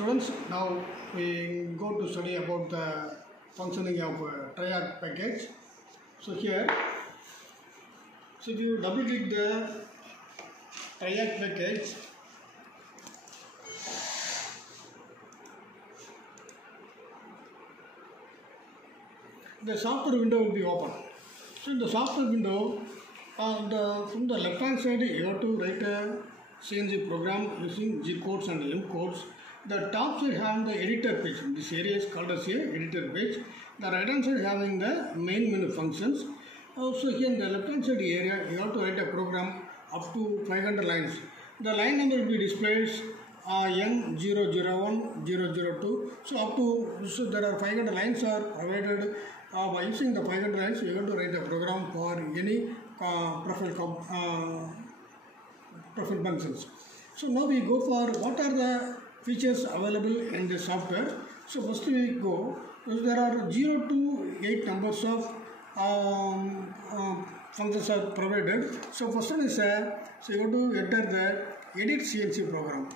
Students, now we go to study about the functioning of triarch package. So here, so if you double click the triarch package, the software window will be open. So in the software window, from the left hand side you have to write a CNC program using G codes and M codes. The top side have the editor page. This area is called as a editor page. The right hand side having the main menu functions. Also here in the left hand side area you have to write a program up to 500 lines. The line number will be displayed N001, 002. So up to there are 500 lines are provided. By using the 500 lines, you have to write a program for any profile functions. So now we go for what are the features available in the software. So first we go, there are 0 to 8 numbers of functions are provided. So first one is so you have to enter the edit CNC program.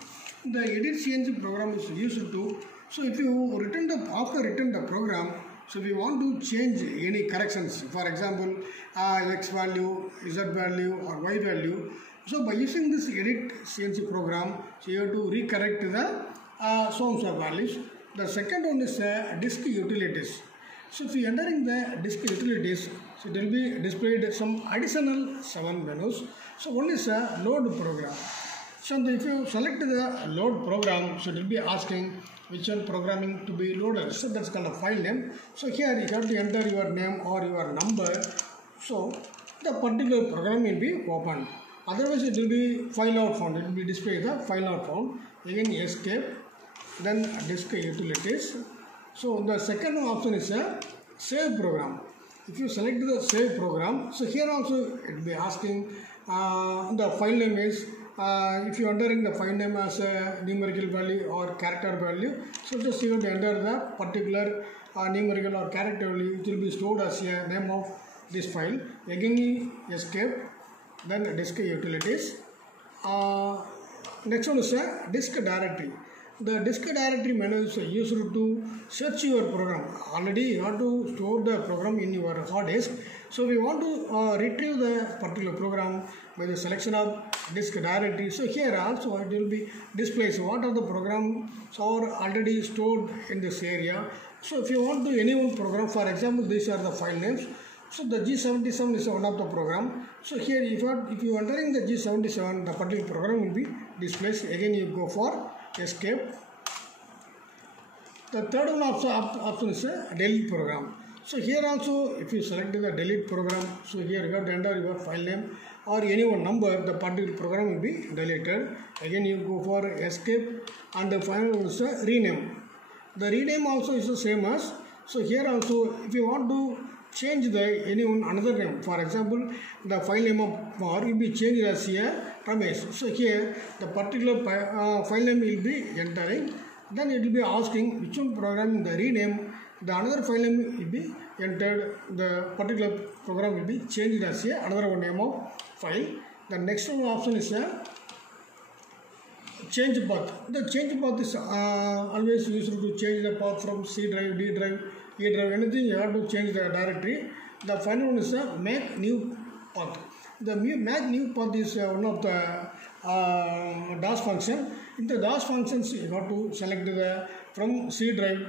The edit CNC program is used to, so if you return after return the program, so if you want to change any corrections, for example, X value, Z value or Y value, so by using this edit CNC program, so you have to recorrect the so values. The second one is disk utilities. So if you enter in the disk utilities, so it will be displayed some additional 7 menus. So one is a load program. So if you select the load program, so it will be asking which one programming to be loaded. So that's called a file name. So here you have to enter your name or your number. So the particular program will be opened. Otherwise it will be file not found. It will be displayed the file not found. Again escape. Then disk utilities. So the second option is a save program. If you select the save program, so here also it will be asking the file name is if you enter in the file name as a numerical value or character value, so just you have to enter the particular numerical or character value. It will be stored as a name of this file. Again escape, then disk utilities. Next one is a disk directory. The disk directory menu is used to search your program. Already you have to store the program in your hard disk. So we want to retrieve the particular program by the selection of disk directory. So here also it will be displayed. So what are the programs are already stored in this area. So if you want to any one program, for example, these are the file names. So the G77 is one of the program. So here if you are entering the G77, the particular program will be displayed. Again you go for escape. The third one option is a delete program. So here also if you select the delete program, so here you have to enter your file name or any one number, the particular program will be deleted. Again you go for escape, and the final one is a rename. The rename also is the same as, so here also if you want to change the another name, for example the file name of PAR will be changed as a Ramesh. So here the particular file name will be entering, then it will be asking which one program the rename, the another file name will be entered, the particular program will be changed as a another one name of file. The next one option is a change path. The change path is always used to change the path from C drive, D drive, E drive, anything you have to change the directory. The final one is a make new path. The make new path is one of the DOS function. In the DOS functions you have to select the from C drive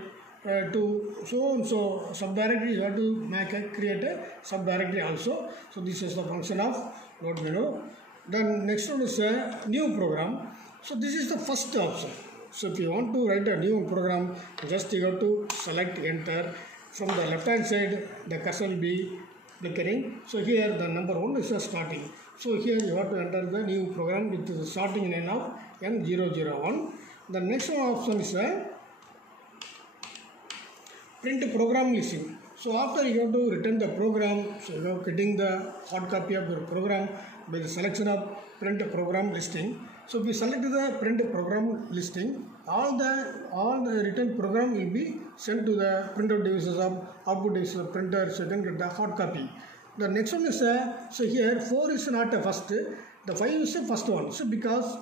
to so and so subdirectory, you have to create a subdirectory also. So this is the function of load menu. Then next one is a new program. So this is the first option. So if you want to write a new program, just you have to select enter. From the left hand side the cursor will be flickering. So here the number 1 is a starting. So here you have to enter the new program with the starting name of N001. The next one option is a print program listing. So after you have to return the program, so you are getting the hard copy of your program by the selection of print program listing. So if we select the print program listing, all the written program will be sent to the printer devices of output devices of printer, so you can get the hard copy. The next one is so here 4 is not a first, the 5 is the first one. So because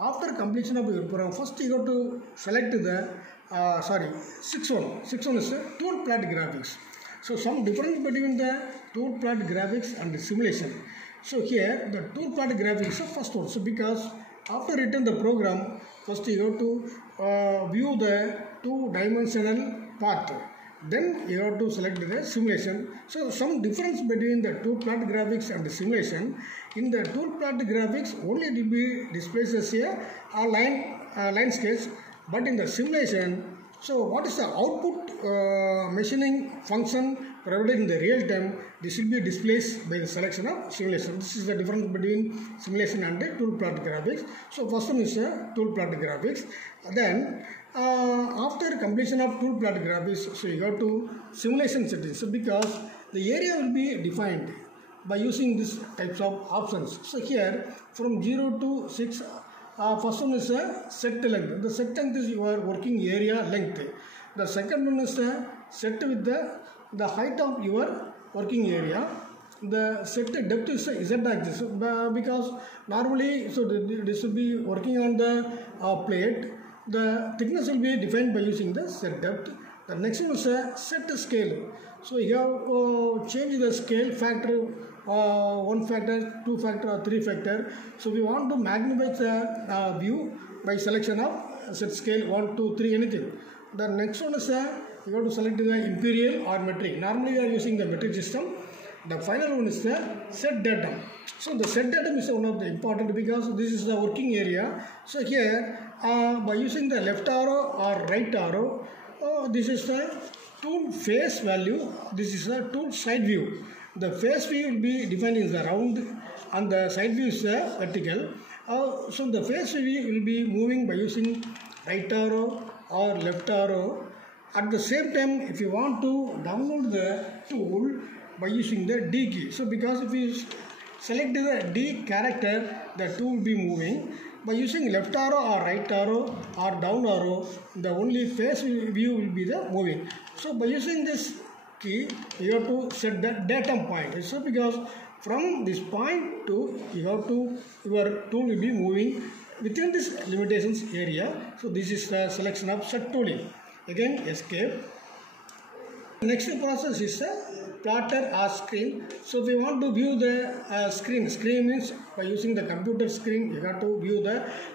after completion of your program, first you got to select the 6.1 is tool plot graphics. So some difference between the tool plot graphics and the simulation. So here the tool plot graphics is the first one. So because after written the program, first you have to view the two-dimensional part. Then you have to select the simulation. So some difference between the tool plot graphics and the simulation. In the tool plot graphics, only it will be displayed as a line sketch. But in the simulation, so what is the output machining function provided in the real time? This will be displayed by the selection of simulation. This is the difference between simulation and the tool plot graphics. So first one is tool plot graphics. Then after completion of tool plot graphics, so you go to simulation settings. So because the area will be defined by using these types of options. So here from 0 to 6. First one is a set length. The set length is your working area length. The second one is a set with the height of your working area. The set depth is a z-axis because normally so this will be working on the plate. The thickness will be defined by using the set depth. The next one is a set scale. So you have changed the scale factor. 1 factor, 2 factor or 3 factor. So we want to magnify the view by selection of set scale 1, 2, 3 anything. The next one is you have to select the imperial or metric. Normally we are using the metric system. The final one is the set datum. So the set datum is one of the important because this is the working area. So here by using the left arrow or right arrow, this is the tool face value. This is the tool side view. The face view will be defined as the round and the side view is the vertical. So the face view will be moving by using right arrow or left arrow. At the same time, if you want to download the tool by using the D key. So because if you select the D character, the tool will be moving. By using left arrow or right arrow or down arrow, the only face view will be the moving. So by using this key, you have to set the datum point. So because from this point to your tool will be moving within this limitations area. So this is the selection of set tooling. Again escape. Next process is plotter or screen. So if you want to view the screen means by using the computer screen you have to view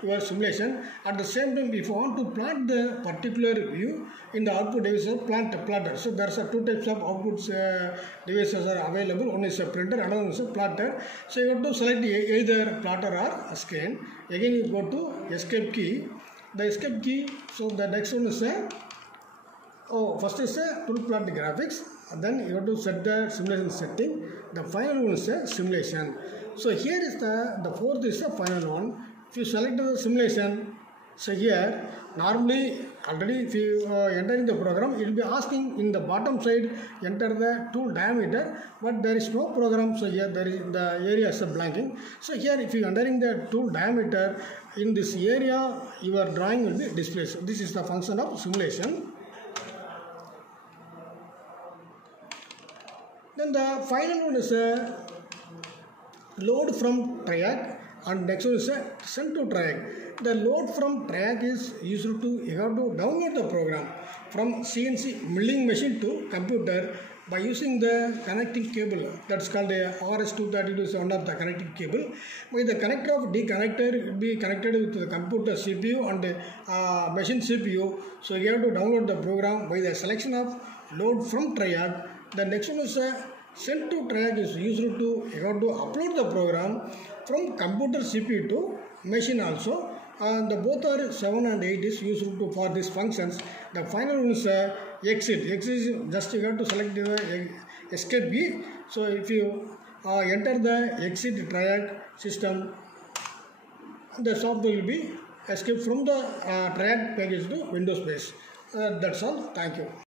your simulation. At the same time, if you want to plot the particular view in the output device of plotter. So there are two types of output devices are available. One is a printer, another one is a plotter. So you have to select either plotter or a screen. Again you go to escape key. The escape key. So the next one is first is tool plot graphics, and then you have to set the simulation setting. The final one is simulation. So here is the fourth is the final one. If you select the simulation, so here normally already if you enter in the program, it will be asking in the bottom side enter the tool diameter, but there is no program. So here there is the area is blanking. So here if you entering the tool diameter in this area, your drawing will be displayed. So this is the function of simulation. Then the final one is load from TRIAC, and next one is send to TRIAC. The load from TRIAC is used to you have to download the program from CNC milling machine to computer by using the connecting cable. That's called a RS-232 is one of the connecting cable. With the connector of D connector will be connected with the computer CPU and machine CPU. So you have to download the program by the selection of load from TRIAC. The next one is send to TRIAC is used to you have to upload the program from computer CPU to machine also. The both are 7 and 8 is used to for these functions. The final one is exit. Exit is just you have to select the escape key. So if you enter the exit TRIAC system, the software will be escape from the TRIAC package to Windows base. That's all. Thank you.